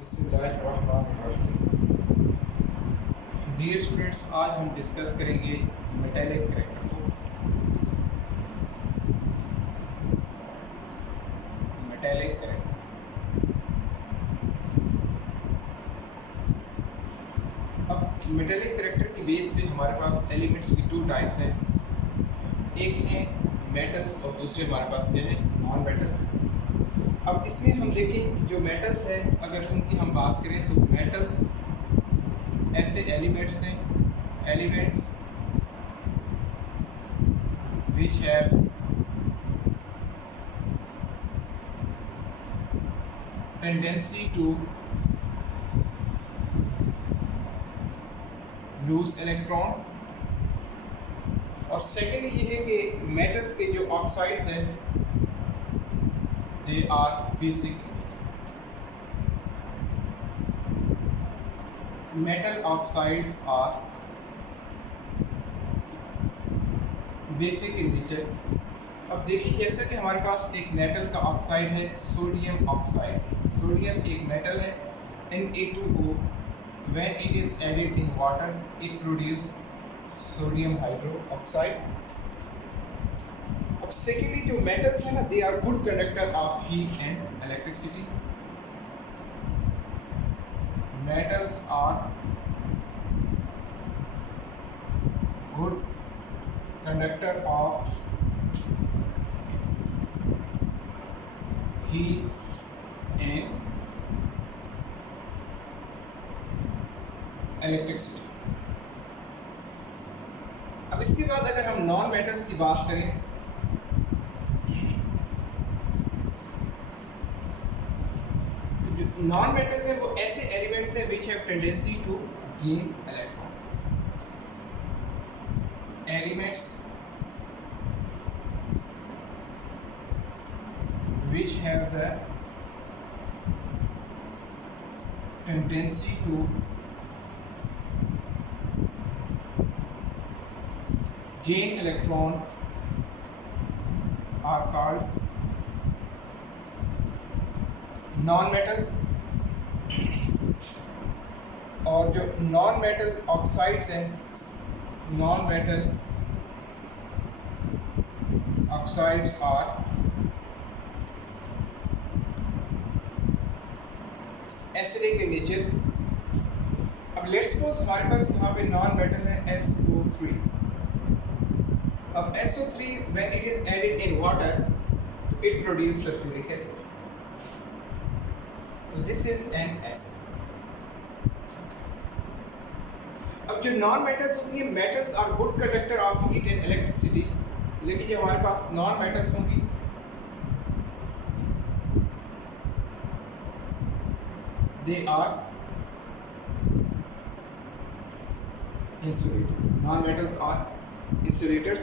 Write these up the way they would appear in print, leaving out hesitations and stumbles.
बिस्मिल्लाहिर्रहमानिर्रहीम। Dear students, आज हम डिस्कस करेंगे मेटेलिक करैक्टर को। मेटेलिक करैक्टर, अब मेटेलिक करैक्टर की बेस पे हमारे पास एलिमेंट्स की टू टाइप्स हैं। एक हैं मेटल्स और दूसरे हमारे पास क्या है, नॉन मेटल्स। अब इसमें हम देखें जो मेटल्स हैं, अगर उनकी हम बात करें तो मेटल्स ऐसे एलिमेंट्स हैं, elements which have tendency to lose electron। और सेकेंड ये है कि मेटल्स के जो ऑक्साइड्स हैं they are basic. Metal oxides are basic in nature. अब देखिए, जैसा कि हमारे पास एक मेटल का ऑक्साइड है सोडियम ऑक्साइड। सोडियम एक मेटल है Na2O। When it is added in water it produce sodium hydroxide. अब सेकेंडली जो मेटल्स है ना, they are good conductor of heat and electricity. Metals are good conductor of heat and electricity। अब इसके बाद अगर हम नॉन मेटल्स की बात करें तो जो नॉन मेटल्स हैं वो ऐसे एलिमेंट्स हैं which have tendency to gain electron। Elements which have the tendency to gain electron are called non-metals। और जो non-metal oxides हैं, non-metal oxides are acidic in nature. अब लेट्स सपोज हमारे पास यहाँ पे नॉन मेटल है SO3। अब SO3 when it is added in water it produce sulphuric acid. This is an acid. अब जो नॉन मेटल्स होती है, metals are good conductor of heat and electricity. लेकिन जो हमारे पास नॉन मेटल्स होंगी they are insulator। non-metals are insulators।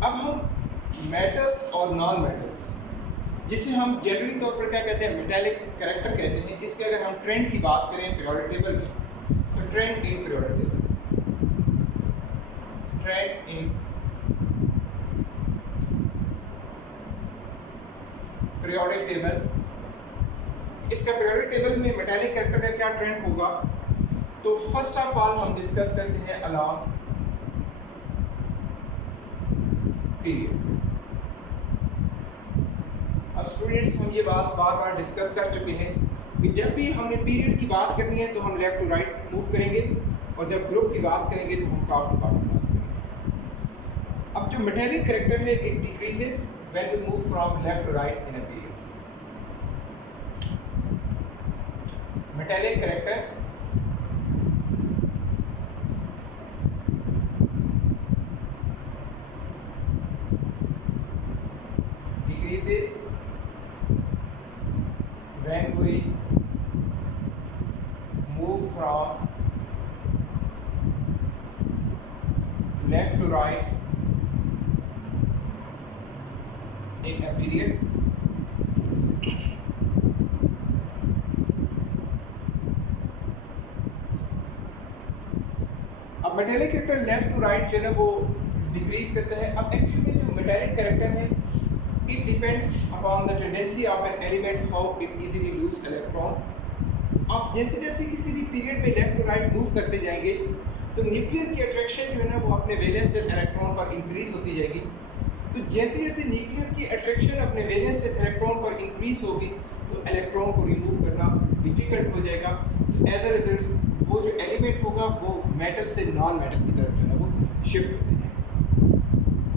अब हम metals और non-metals, जिसे हम जनरली तौर पर क्या कहते हैं, मेटालिक करैक्टर कहते हैं। इसके अगर हम ट्रेंड की बात करें पीरियोडिक टेबल में, तो trend in periodic table, trend in periodic table, इसका पीरियोडिक टेबल में मेटालिक कैरेक्टर का क्या ट्रेंड होगा। तो फर्स्ट ऑफ ऑल हम डिस्कस करते हैं अलॉन्ग पीरियड। अब स्टूडेंट्स, हम ये बात बार बार डिस्कस कर चुके हैं कि जब भी हमने पीरियड की बात करनी है तो हम लेफ्ट टू राइट मूव करेंगे, और जब ग्रुप की बात करेंगे तो हम टॉप टू बॉटम बात करेंगे। अब जो मेटालिक कैरेक्टर है it decreases when we move from left to right in a period. metallic character decreases when we move from left to right in a period। अब metallic character left to right जो है वो decrease करता है। अब actually में जो metallic character है It depends upon the tendency of an element how it easily lose electron. आप जैसे जैसे किसी भी पीरियड में लेफ्ट टू राइट मूव करते जाएंगे तो न्यूक्लियर की अट्रैक्शन जो है ना वो अपने वैलेंस से इलेक्ट्रॉन पर इंक्रीज होती जाएगी। तो जैसे जैसे न्यूक्लियर की अट्रैक्शन अपने वैलेंस से इलेक्ट्रॉन पर इंक्रीज होगी तो इलेक्ट्रॉन को रिमूव करना डिफिकल्ट हो जाएगा। एज अ रिजल्ट वो जो एलिमेंट होगा वो मेटल से नॉन मेटल की तरफ जो है ना वो शिफ्ट होते हैं।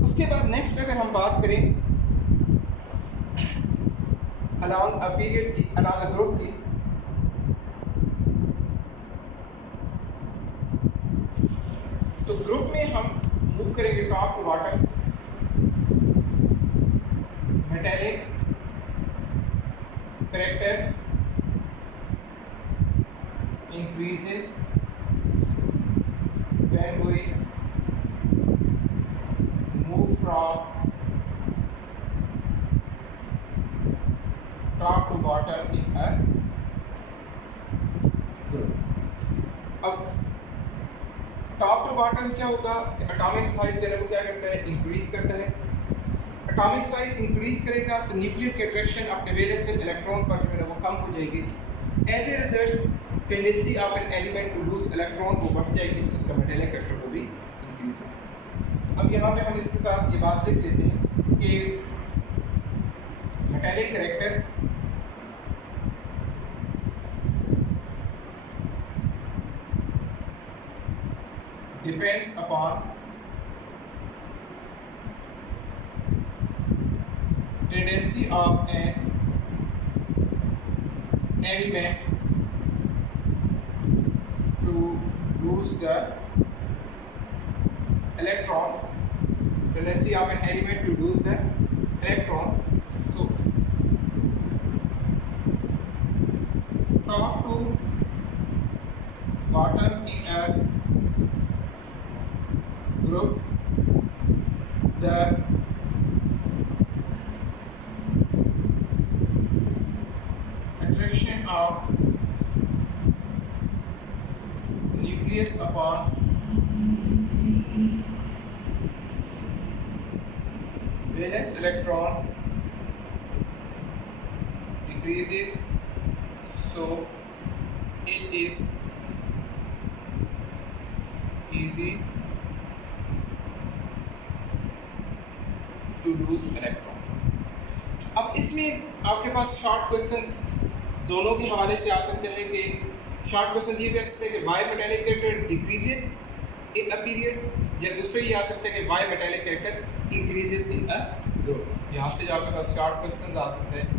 उसके बाद नेक्स्ट अगर हम बात करें अलॉन्ग अ पीरियड की, अलॉन्ग अ ग्रुप की, तो ग्रुप में हम मूव करेंगे top to bottom. Metallic character increases when we move from top to bottom in a group। अब टॉप टू बॉटम क्या होगा? एटॉमिक साइज जो है वो क्या करता है? इंक्रीज करता है। एटॉमिक साइज इंक्रीज करेगा तो न्यूक्लियर की अट्रैक्शन अपने वैलेंस से इलेक्ट्रॉन पर जो है वो कम हो जाएगी। As a result tendency of an element to lose electron वो बढ़ जाएगी तो उसका मेटेलिक कैरेक्टर को भी इंक्रीज होगा। अब यहाँ पे हम इसके साथ ये बात लिख लेते हैं कि metallic character depends upon tendency of an element to lose the electron, tendency of an element to lose the electron. So top to bottom in a group, the attraction of nucleus upon valence electron decreases, so it is easy to lose electron। अब इसमें आपके पास short questions दोनों के हवाले से आ सकते हैं कि शॉर्ट क्वेश्चन ये भी आ सकते हैं कि why metallic character decreases in a period, या दूसरे ये आ सकते हैं कि why metallic character increases in a group. यहाँ से जो आपके पास शॉर्ट क्वेश्चन आ सकते हैं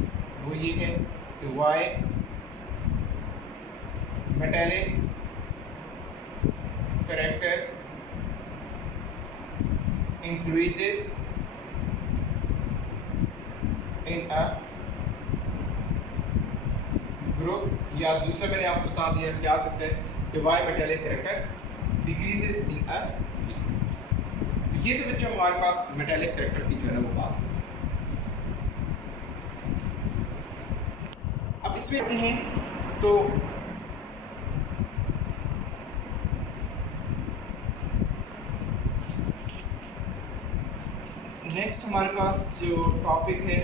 वो ये है कि why metallic character increases in a group, या दूसरा मैंने आपको बता दिया क्या आ सकता है कि why metallic character decreases in a. तो ये तो बच्चों हमारे पास मेटेलिक कैरेक्टर की जो है वो बात। अब इसमें आते हैं तो नेक्स्ट हमारे पास जो टॉपिक है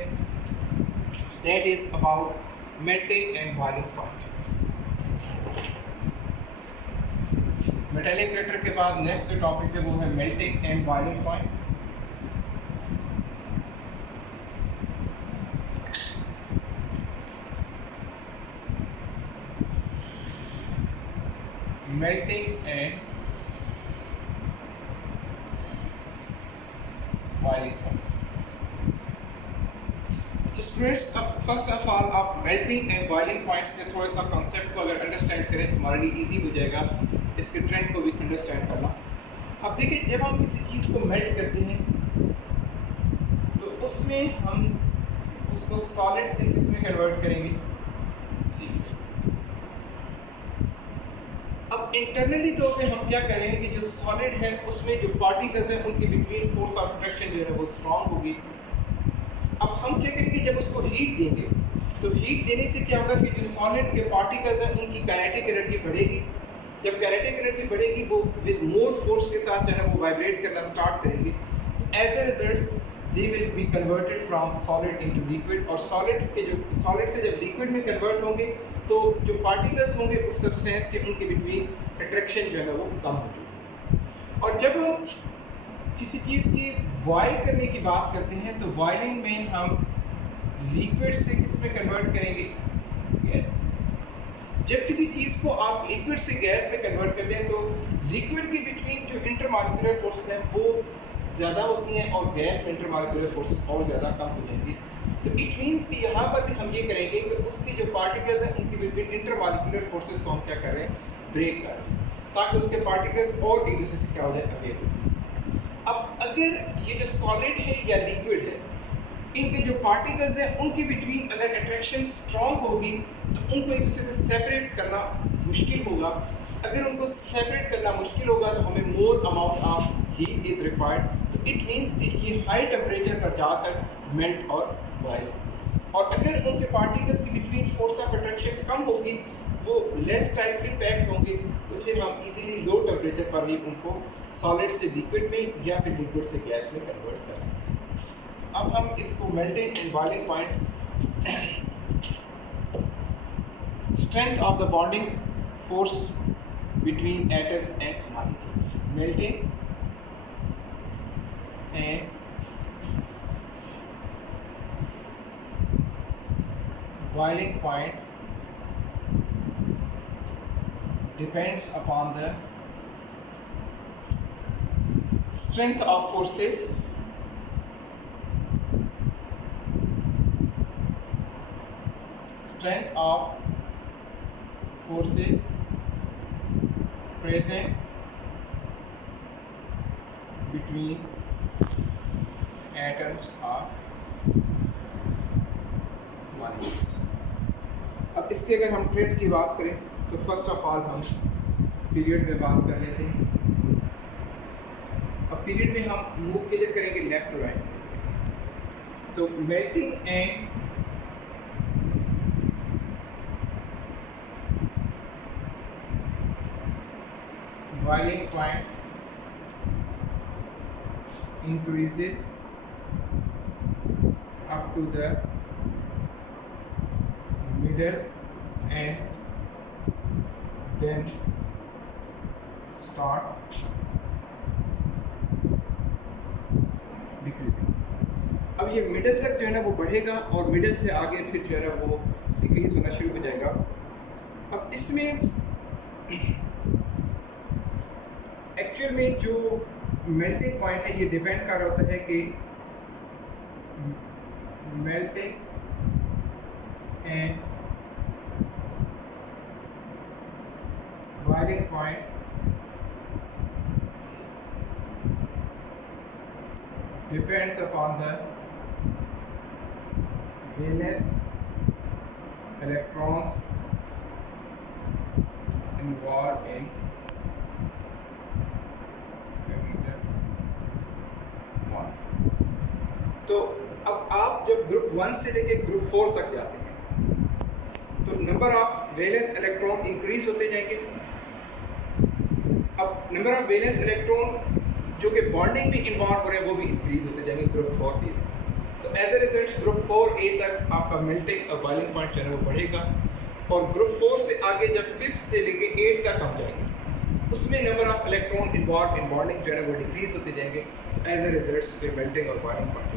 that is about melting and boiling point। Metallic character के बाद नेक्स्ट जो टॉपिक है वो है melting and boiling point. Melting and boiling point. Students, अब फर्स्ट ऑफ ऑल आप मेल्टिंग एंड बॉइलिंग पॉइंट्स के थोड़ा सा कॉन्सेप्ट को अगर अंडरस्टैंड करें तो हमारे लिए इजी हो जाएगा इसके ट्रेंड को भी अंडरस्टैंड करना। अब देखिए, जब हम किसी चीज़ को मेल्ट करते हैं तो उसमें हम उसको सॉलिड से किस में कन्वर्ट करेंगे? अब इंटरनली तौर पे हम क्या करेंगे कि जो सॉलिड है उसमें जो पार्टिकल्स हैं उनके बिटवीन फोर्स ऑफ अट्रैक्शन जो है वो स्ट्रॉन्ग होगी। अब हम क्या करेंगे, जब उसको हीट देंगे तो हीट देने से क्या होगा कि जो सॉलिड के पार्टिकल्स हैं उनकी काइनेटिक एनर्जी बढ़ेगी। जब काइनेटिक एनर्जी बढ़ेगी वो विद मोर फोर्स के साथ जो है वो वाइब्रेट करना स्टार्ट करेंगे। तो as a result they will be converted from solid into liquid, और सॉलिड से जब लिक्विड में कन्वर्ट होंगे तो जो पार्टिकल्स होंगे उस सब्सटेंस के उनके बिटवीन अट्रैक्शन जो है ना वो कम हो जाएगी। और जब हम किसी चीज़ की बॉयल करने की बात करते हैं तो बॉयलिंग में हम लिक्विड से किस में कन्वर्ट करेंगे, गैस। जब किसी चीज़ को आप लिक्विड से गैस में कन्वर्ट करते हैं तो लिक्विड के बिटवीन जो इंटरमॉलिक्यूलर फोर्सेस हैं वो ज़्यादा होती हैं और गैस में इंटरमॉलिक्यूलर फोर्सेस और ज़्यादा कम हो जाएंगी। तो इट मीन्स कि यहाँ पर भी हम ये करेंगे कि उसके जो पार्टिकल्स हैं उनके बिटवीन इंटरमॉलिक्यूलर फोर्सेस को हम क्या कर रहे हैं, ब्रेक कर रहे हैं, ताकि उसके पार्टिकल्स और एक दूसरे से क्या हो जाए, अवेयर हो जाए। अब अगर ये जो सॉलिड है या लिक्विड है, इनके जो पार्टिकल्स हैं उनके बिटवीन अगर अट्रैक्शन स्ट्रॉन्ग होगी तो उनको एक दूसरे से सेपरेट करना मुश्किल होगा। अगर उनको सेपरेट करना मुश्किल होगा तो हमें more amount of heat is required. तो इट मीन्स कि ये हाई टेम्परेचर पर जाकर मेल्ट और बॉयल होगा। और अगर उनके पार्टिकल्स के बिटवीन फोर्स ऑफ अट्रैक्शन कम होगी, वो लेस टाइटली पैक्ड होंगे, तो फिर हम इजीली लो टेम्परेचर पर ही उनको सॉलिड से लिक्विड में या फिर लिक्विड से गैस में कन्वर्ट कर सकते हैं। अब हम इसको melting and boiling point, strength of the bonding force between atoms and molecules, melting and boiling point depends upon the strength of forces present between atoms of molecules। अब इसके अगर हम ट्रेड की बात करें तो फर्स्ट ऑफ ऑल हम period में बात कर लेते हैं। अब पीरियड में हम मूव किधर करेंगे, लेफ्ट टू राइट। तो melting and boiling point increases up to the middle and then start decreasing। अब ये मिडल तक जो है ना वो बढ़ेगा और मिडल से आगे फिर जो है ना वो डिक्रीज होना शुरू हो जाएगा। अब इसमें एक्चुअल में जो मेल्टिंग पॉइंट है ये डिपेंड कर रहा होता है कि melting and boiling point depends upon the valence electrons involved in तो अब आप जब ग्रुप 1 से लेके ग्रुप 4 तक जाते हैं तो number of valence electron increase होते जाएंगे। अब नंबर ऑफ वैलेंस इलेक्ट्रॉन जो कि बॉन्डिंग में इन्वॉल्व हो रहे हैं वो भी इंक्रीज होते जाएंगे ग्रुप 4A तक। तो as a result group 4A तक आपका मेल्टिंग और बॉइलिंग पॉइंट जो है वो बढ़ेगा और ग्रुप 4 से आगे जब 5th से लेके 8th तक हम जाएंगे उसमें number of electron involve in bonding जो है वो डिक्रीज होते जाएंगे। एज ए रिजल्ट फिर मेल्टिंग और बॉइलिंग पॉइंट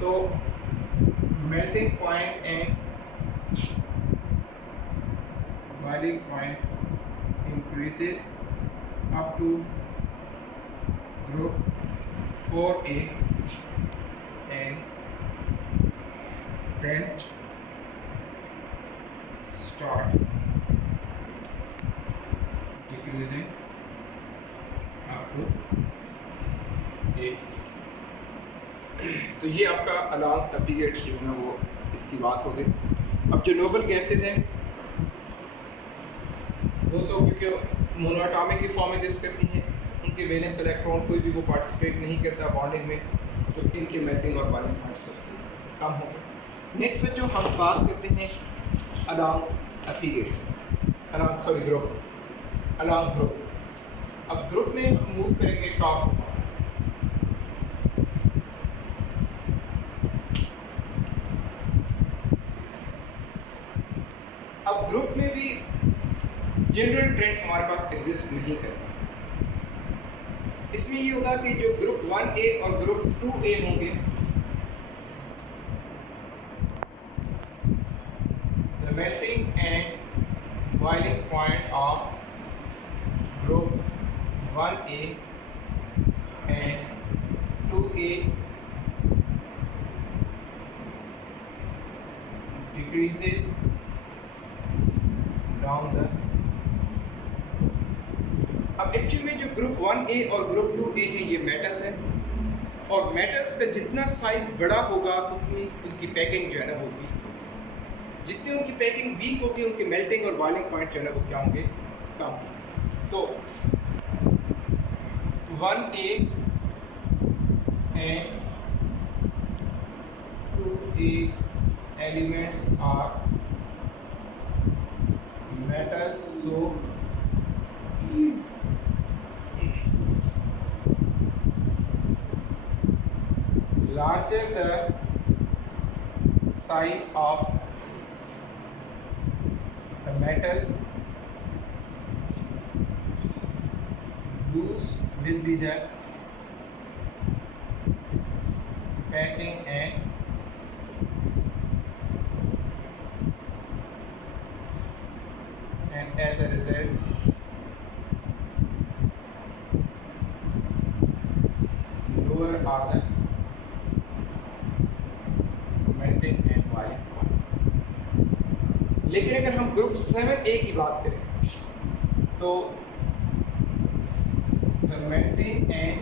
तो melting point and boiling point increases up to group 4A and then start decreasing up to 8। तो ये आपका अलॉन्ग पीरियड जो है वो इसकी बात हो गई। अब जो नोबल गैसेज हैं वो तो क्योंकि मोनोएटॉमिक की फॉर्म एग्जिस्ट करती हैं, उनके वैलेंस इलेक्ट्रॉन कोई भी वो पार्टिसिपेट नहीं करता बॉन्डिंग में, तो इनके मेल्टिंग और बॉइलिंग पॉइंट सबसे कम हो गए। नेक्स्ट में जो हम बात करते हैं अलॉन्ग पीरियड, अलॉन्ग ग्रुप। अब ग्रुप में हम मूव करेंगे टॉप ग्रुप में भी जनरल ट्रेंड हमारे पास एग्जिस्ट नहीं करता। इसमें ये होगा कि जो ग्रुप 1A और ग्रुप 2A होंगे, the melting and boiling point of group 1A and 2A decreases down the। अब एक्चुअली में जो ग्रुप 1A और ग्रुप 2A है ये मेटल्स हैं, और मेटल्स का जितना साइज बड़ा होगा उतनी उनकी पैकिंग जो है ना वो वीक होगी। जितनी उनकी पैकिंग वीक होगी उनके मेल्टिंग और बॉइलिंग पॉइंट जो है ना वो क्या होंगे, कम। तो 1A and 2A elements are metals, so larger the size of the metal, loose will be the packing and as a result lower are the melting and boiling point। लेकिन अगर हम ग्रुप 7A की बात करें तो the melting and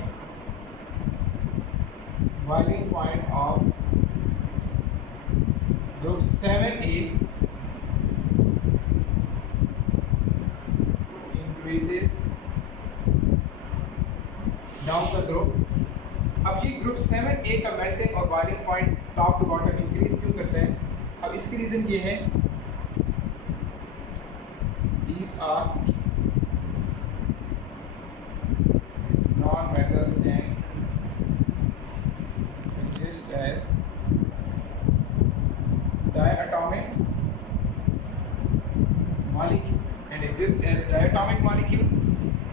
boiling point of group 7A increases down the group। अब ये group 7A का मेल्टिंग और boiling point top to bottom increase क्यों करता है? अब इसकी रीजन ये है, these are non metals and exist as diatomic molecule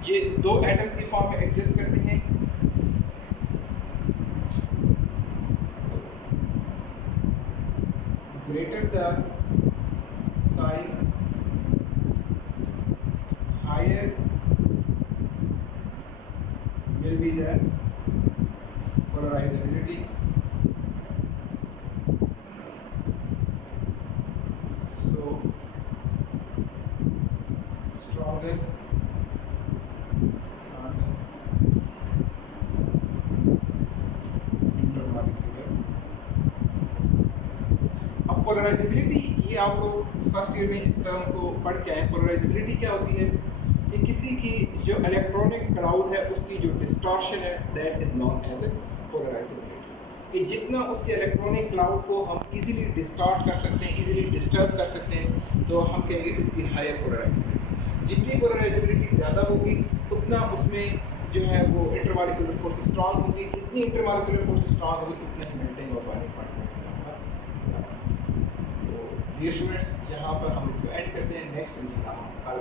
ये दो एटम्स की फॉर्म में एग्जिस्ट करते हैं। Greater the size, higher will be the polarizability, so stronger polarisability, ये आप लोग फर्स्ट ईयर में इस टर्म को पढ़ के आए। पोलराइजेबिलिटी क्या होती है कि किसी की जो इलेक्ट्रॉनिक क्लाउड है उसकी जो डिस्टॉर्शन है that is known as a polarisability. कि जितना उसके इलेक्ट्रॉनिक क्लाउड को हम इजीली डिस्टॉर्ट कर सकते हैं, इजीली डिस्टर्ब कर सकते हैं, तो हम कहेंगे उसकी हायर पोलराइजेबिलिटी। जितनी पोलराइजेबिलिटी ज़्यादा होगी उतना उसमें जो है वो इंटरमॉलिक्यूलर फोर्स स्ट्रांग होगी। जितनी इंटरमॉलिक्यूलर फोर्स स्ट्रांग होगी उतना ही मेल्टिंग और बॉइलिंग पॉइंट। डियर स्टूडेंट्स, यहाँ पर हम इसको एंड करते हैं। नेक्स्ट इंशाल्लाह कल